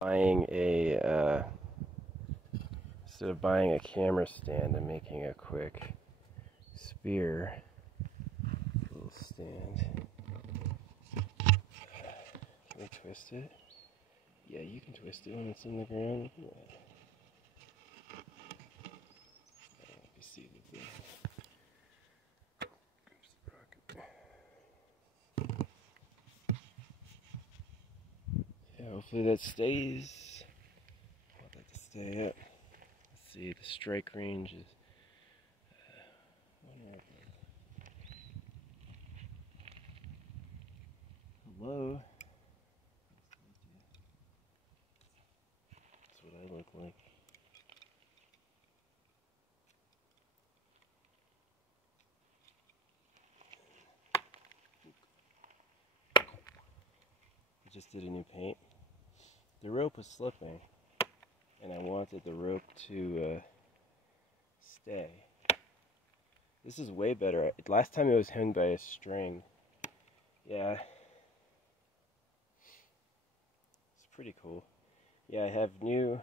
Buying a instead of buying a camera stand, I'm making a quick spear little stand. Can we twist it? Yeah, you can twist it when it's in the ground. Yeah. Let me see the yeah, hopefully that stays. I want that to stay up. Let's see, the strike range is hello. That's what I look like. I just did a new paint. The rope was slipping, and I wanted the rope to stay. This is way better. Last time it was hung by a string. Yeah. It's pretty cool. Yeah, I have new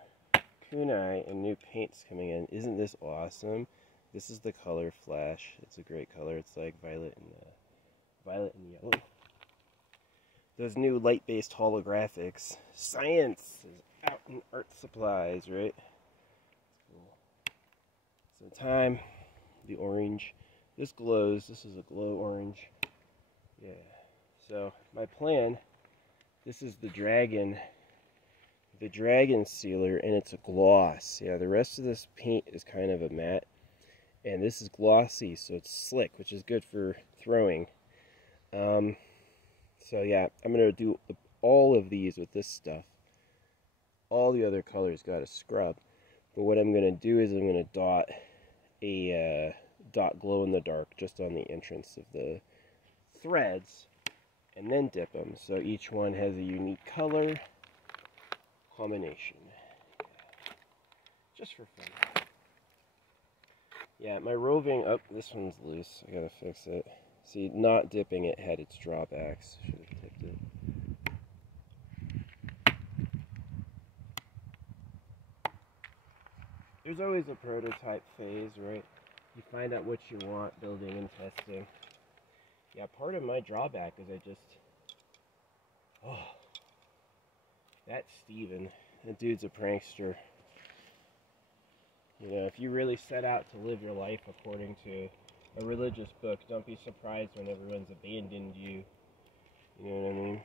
kunai and new paints coming in. Isn't this awesome? This is the color Flash. It's a great color. It's like violet and yellow. Those new light-based holographics. Science is out in art supplies, right? Cool. So time, the orange. This glows. This is a glow orange. Yeah. So my plan, this is the dragon sealer, and it's a gloss. Yeah, the rest of this paint is kind of a matte, and this is glossy, so it's slick, which is good for throwing. So yeah, I'm gonna do all of these with this stuff. All the other colors got a scrub, but what I'm gonna do is I'm gonna dot a glow in the dark just on the entrance of the threads, and then dip them, so each one has a unique color combination. Just for fun. Yeah, my roving, oh, this one's loose. I gotta fix it. See, not dipping it had its drawbacks. Should have dipped it. There's always a prototype phase, right? You find out what you want, building and testing. Yeah, part of my drawback is that's Steven. That dude's a prankster. You know, if you really set out to live your life according to a religious book, don't be surprised when everyone's abandoned you. You know what I mean?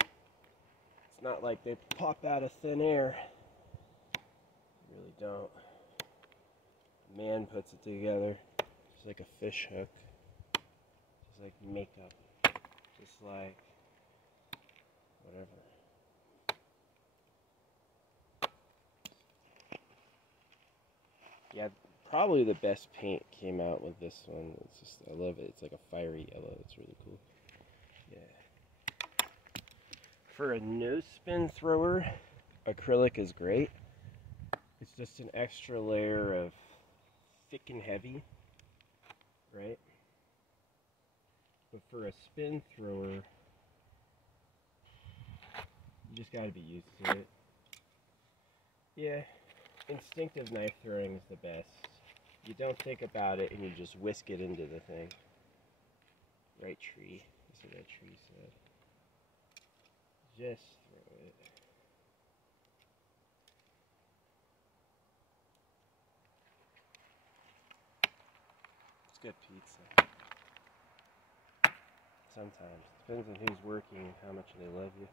It's not like they pop out of thin air. You really don't. Man puts it together. Just like a fish hook. Just like makeup. Just like whatever. Yeah, probably the best paint came out with this one. It's just, I love it. It's like a fiery yellow. It's really cool. Yeah. For a no spin thrower, acrylic is great. It's just an extra layer of thick and heavy, right? But for a spin thrower, you just gotta be used to it. Yeah. Instinctive knife throwing is the best. You don't think about it and you just whisk it into the thing. Right, tree? That's what that tree said. Just throw it. It's good pizza. Sometimes. Depends on who's working and how much they love you.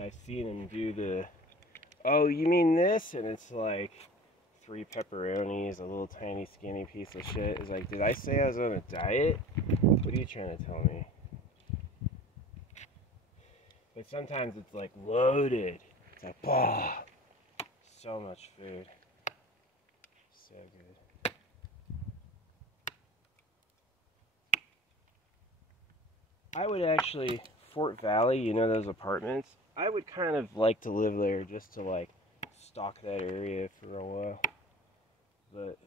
I've seen him do the, oh, you mean this? And it's like 3 pepperonis, a little tiny skinny piece of shit. It's like, did I say I was on a diet? What are you trying to tell me? But sometimes it's like loaded. It's like, bah, so much food. So good. I would actually, Fort Valley, you know those apartments? I would kind of like to live there just to like stalk that area for a while. But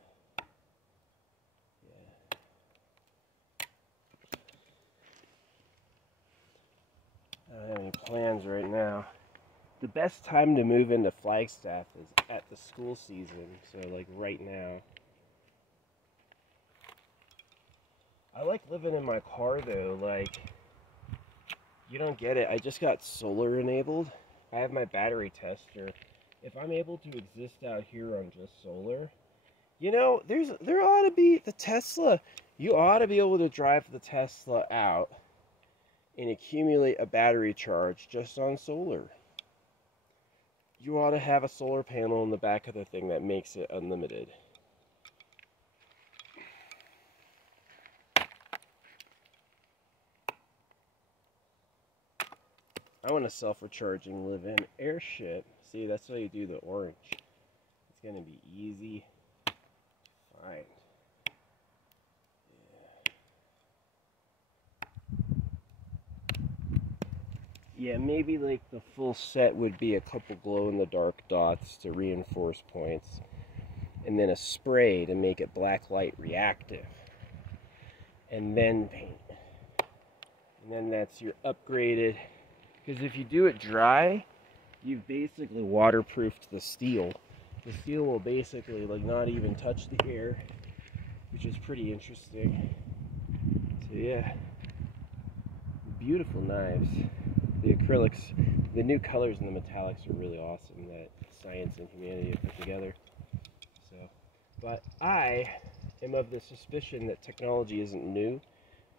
best time to move into Flagstaff is at the school season, so like right now. I like living in my car though, like, you don't get it. I just got solar enabled. I have my battery tester. If I'm able to exist out here on just solar, you know, there ought to be the Tesla. You ought to be able to drive the Tesla out and accumulate a battery charge just on solar. You ought to have a solar panel in the back of the thing that makes it unlimited. I want a self-recharging live-in airship. See, that's why you do the orange. It's going to be easy to find. Yeah, maybe like the full set would be a couple glow-in-the-dark dots to reinforce points, and then a spray to make it black light reactive, and then paint. And then that's your upgraded, because if you do it dry, you've basically waterproofed the steel. The steel will basically like not even touch the air, which is pretty interesting. So yeah, beautiful knives. The acrylics, the new colors and the metallics are really awesome that science and humanity have put together. So, but I am of the suspicion that technology isn't new,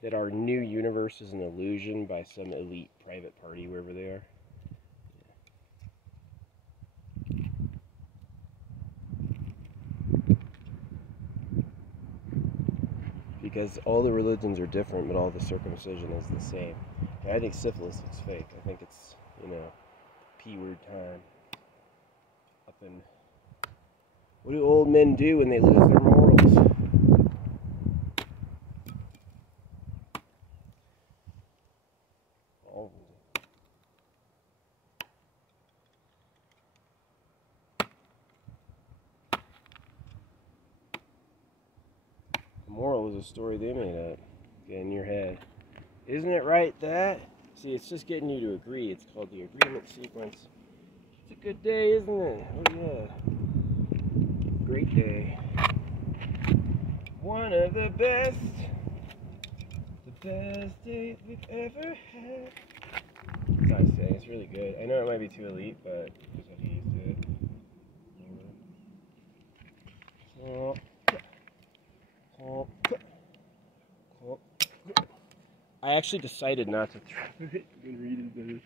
that our new universe is an illusion by some elite private party wherever they are. Because all the religions are different, but all the circumcision is the same. And I think syphilis is fake. I think it's, you know, P-word time. Up in... What do old men do when they lose their morals? All of them. The moral was a story they made up. Get in your head. Isn't it right that? See, it's just getting you to agree. It's called the agreement sequence. It's a good day, isn't it? Oh yeah. Great day. One of the best days we've ever had. That's what I'm saying. It's really good. I know it might be too elite, but just have to use it. I actually decided not to throw it and read it.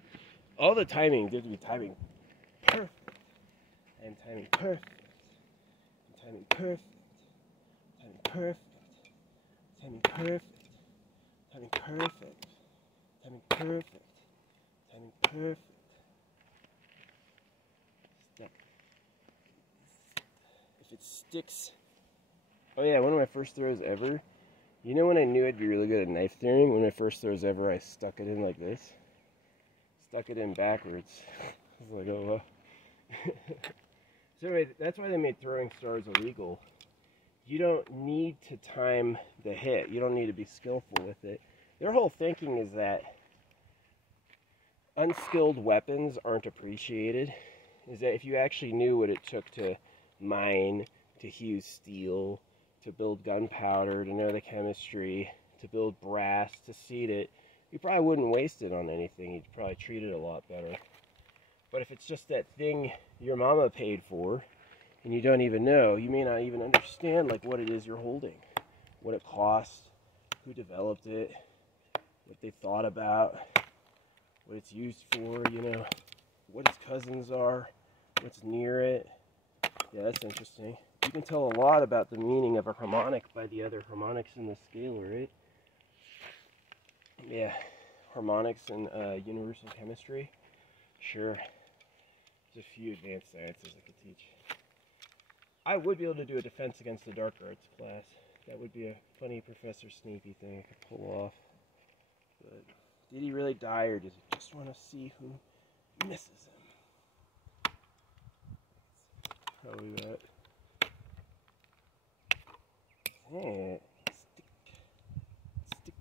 All the timing did be timing perfect. And timing perfect. And timing perfect. Timing perfect. Timing perfect. Timing perfect. Timing perfect. Timing perfect. Step. If it sticks. Oh yeah, one of my first throws ever. You know when I knew I'd be really good at knife throwing? One of my first throws ever, I stuck it in like this. Stuck it in backwards. I was like, oh well. So anyway, that's why they made throwing stars illegal. You don't need to time the hit. You don't need to be skillful with it. Their whole thinking is that unskilled weapons aren't appreciated. Is that if you actually knew what it took to mine, to hew steel, to build gunpowder, to know the chemistry, to build brass, to seed it, you probably wouldn't waste it on anything. You'd probably treat it a lot better. But if it's just that thing your mama paid for, and you don't even know, you may not even understand like what it is you're holding, what it cost, who developed it, what they thought about, what it's used for, you know, what its cousins are, what's near it. Yeah, that's interesting. You can tell a lot about the meaning of a harmonic by the other harmonics in the scale, right? Yeah, harmonics and universal chemistry. Sure. There's a few advanced sciences I could teach. I would be able to do a defense against the dark arts class. That would be a funny Professor Sneaky thing I could pull off. But did he really die, or does he just want to see who misses him? Probably that. Yeah. Stick. Stick. Stick. Stick.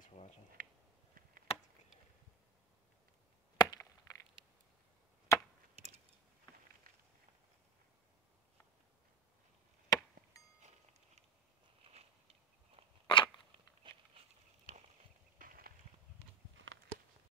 Thanks for watching.